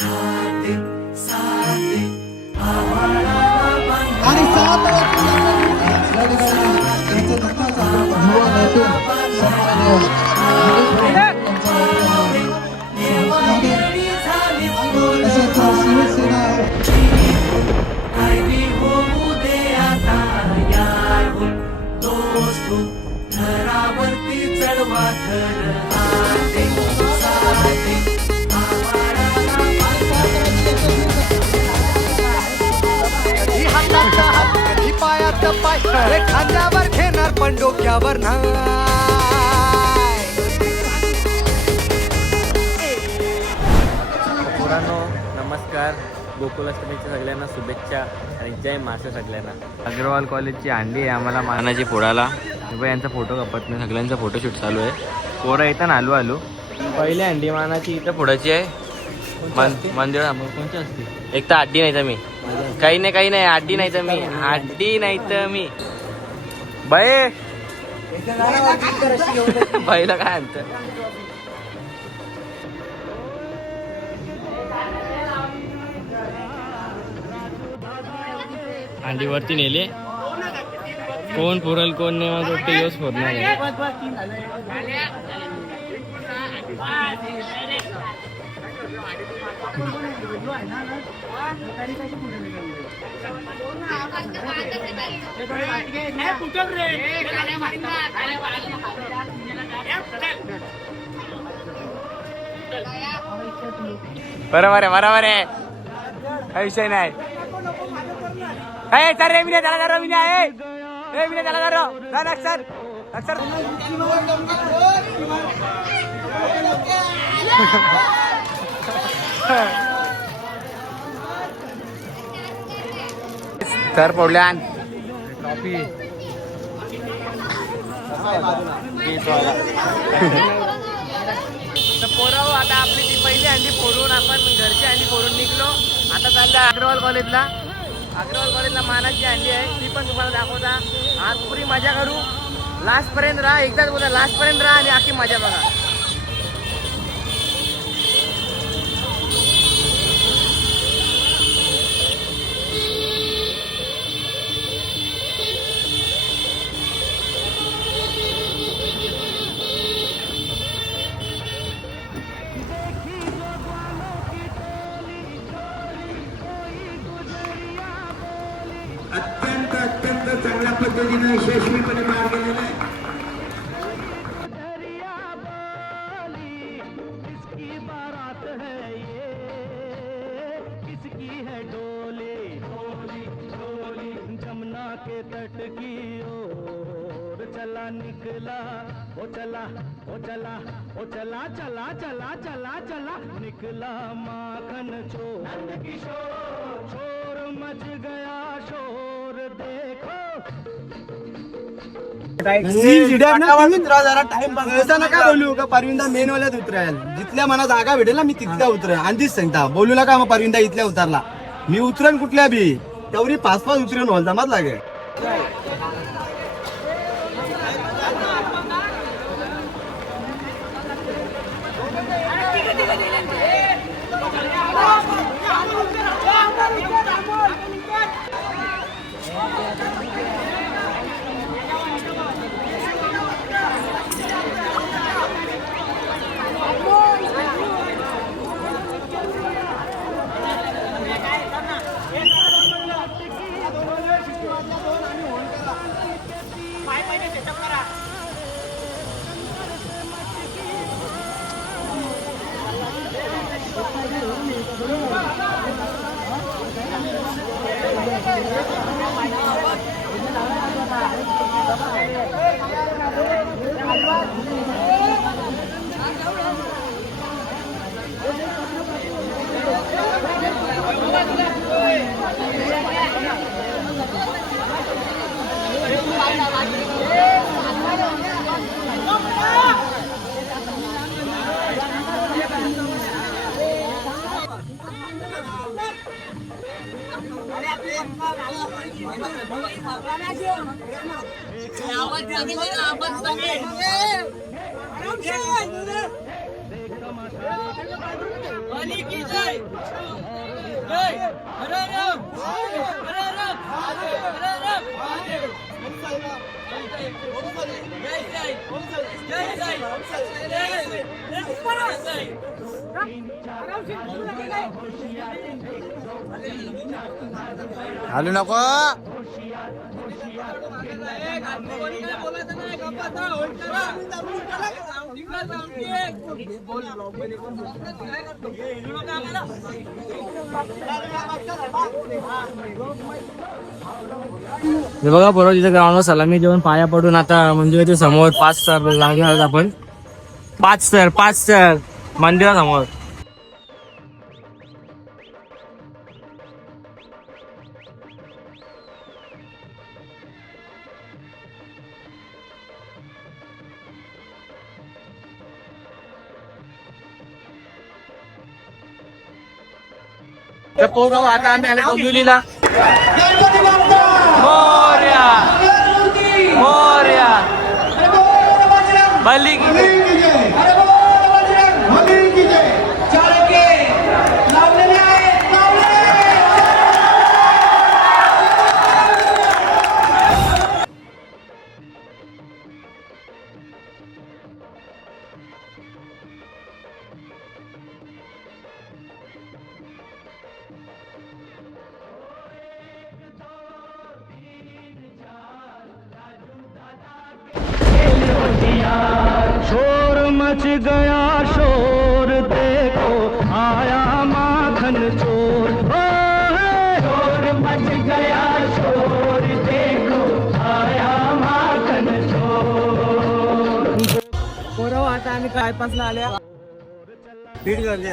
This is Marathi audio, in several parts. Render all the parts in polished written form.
आणि 7 त्यांचे धक्काचा युवा नेते तसेच शिवसेना कधी पायात पाय रे खांद्यावर घेणार पण डोक्यावर नाही. पुरानो नमस्कार. गोकुलाष्टमीच्या सगळ्यांना शुभेच्छा आणि जय मासे सगळ्यांना. अग्रवाल कॉलेजची अंडी आहे आम्हाला मानाची फोडाला. यांचा फोटो कापत नाही, सगळ्यांचा फोटोशूट चालू आहे. पोरं येतात आलू आलू. पहिली अंडी मानाची इथं फोडायची आहे मंदिर. कोणती असते? एक तर आड्डी नाही तर मी काही नाही आड्डी नाही तर मी बाय बाईला काय आणतं. अंडी वरती नेले. कोण पुरल कोण नाही माझं वाटतं योच फोडणार आहे. बरोबर आहे काही विषय नाही. सर रे मिने त्याला धरो मिने त्याला धरो अक्षर सर पडल्या ट्रॉफी पोराव. आता आपली ती पहिली अंडी फोडून आपण घरची अंडी फोडून निघलो. आता चाललं अग्रवाल कॉलेजला मानाची अंडी आहे ती पण तुम्हाला दाखवता. आज पुरी मजा करू. लास्ट पर्यंत राहा. एकदाच बोला लास्ट पर्यंत राहा आणि आखी मजा बघा. अत्यंत चांगल्या पद्धतीने यशस्वीपणे पार केलेला आहे. जमुना के तट की ओर चला निकला ओ चला निकला माखन शोर मच गया शोर देखो. नका बोलू का परविंदा मेन वाल्यात उतरायल. जिथल्या मला जागा भेटेल ना मी तिथल्या उतरेल. आधीच सांगता बोलू नका मग परविंदा इथल्या उतरला मी उतरेन कुठल्या बी तेवढी 5-5 उतरेन होल जमात लागे. की जय हलू नको. हे बघा बरोबर तिथे ग्राउंडवर सलामी देऊन पाया पडून आता मंदिराच्या समोर 5 स्टार लागले आपण. 5 स्टार मंदिरासमोर. आता आम्ही आले डोंबिवलीला. मोरया मोरया बली शोर मच गया शोर देखो आया माखन चोर. शोर मच गया शोर देखो आया माखन चोर. बरोबर आता आम्ही काय पासला आल्या भीड गर्दी.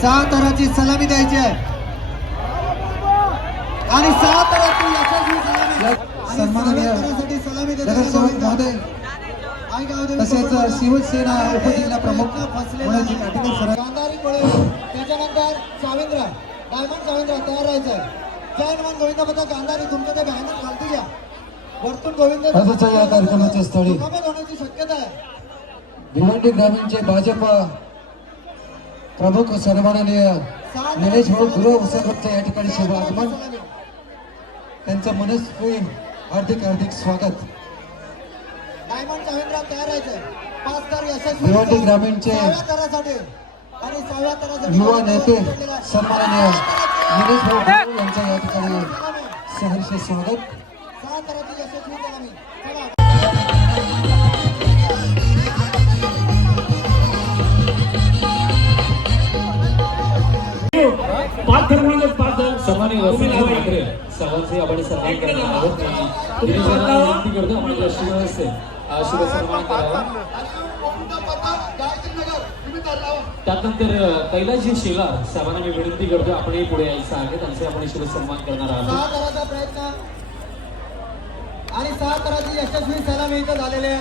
सहा तराची सलामी द्यायची आहे आणि 6 तराची यशस्वी सलामी सन्माननीय सलामी महोदय तसेच शिवसेना उपजिल्हा प्रमुख गांधारी कोळे त्याच्यानंतर सावेंद्र डायमंड सावेंद्र तयार राहायचं आहे. जय हनुमान गोविंद पथक गांधारी तुमचं ते बॅनर खालती घ्या. वरतून गोविंद या कार्यक्रमाच्या स्थळी होण्याची शक्यता आहे. भिवंडी ग्रामीणचे भाजप प्रमुख सन्माननीय निलेश भाऊ गुरु उसागरचं या ठिकाणी शुभ आगमन. त्यांचं मनस्वी हार्दिक स्वागत. डायमंड सावेंद्र तयार राहायचं आहे. 5 स्टार यशस्वी भिवंडी ग्रामीणचे 6व्या तरासाठी आणि 6व्या तरासाठी युवा नेते सन्माननीय निलेश भाऊ गुरु यांचं या ठिकाणी सहर्ष स्वागत. 6 तराची यशस्वी सलामी. चला. सन्माननीय वसंतराव ठाकरे सर्वांचे आपण सन्मान करणार आहोत. विनंती करतो आपण राष्ट्रीय शिवसन्मान करावा. त्यानंतर कैलासजी शेलार सर्वांना मी विनंती करतो आपणही पुढे यायचं आहे. त्यांचे आपण शिवसन्मान करणार आहोत. 6 तराचा प्रयत्न आणि 6 तराची यशस्वी सलामी इथं झालेले आहे.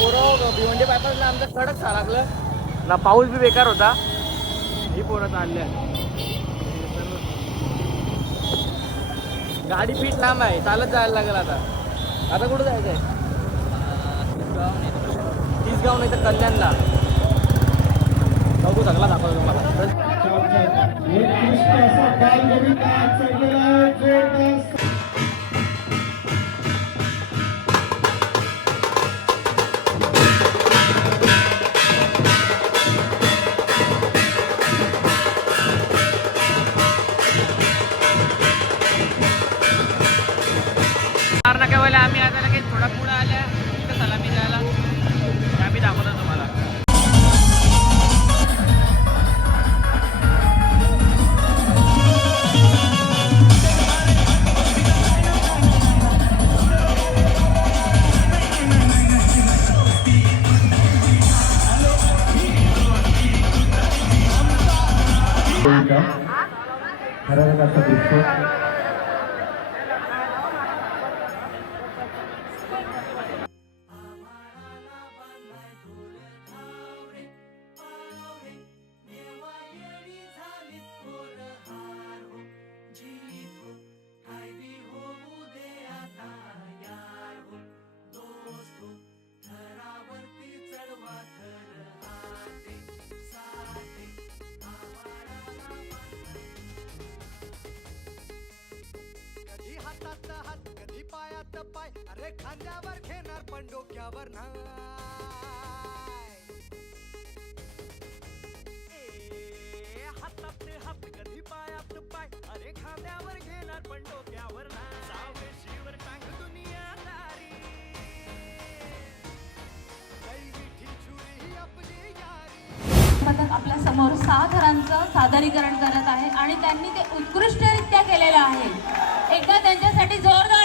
पोरं भिवंडी बायपासला आमचं कडक लागलं ना. पाऊस बी बेकार होता. ही पोरं चालल्या. गाडी पीठ लांब आहे. चालत जायला लागेल आता. आता कुठं जायचं आहे? तिसगाव नाही तर कल्याणला. बघू सगळा दाखवतो तुम्हाला. आम्ही आता लगेच थोडा पुढे आल्या इथं सलामी द्यायला. आम्ही दाखवतो तुम्हाला. पाय अरे खांद्यावर घेणार पण डोक्यावर नाही हातात हात कधी पायात पाय अरे खांद्यावर घेणार पण डोक्यावर नाही सावेशीवर टांग दुनियादारी कैविठी छुरी आपली यारी पथक आपल्या समोर 6 थरांचं सादरीकरण करत आहे आणि त्यांनी ते उत्कृष्टरित्या केलेलं आहे. एकदा त्यांच्यासाठी जोरदार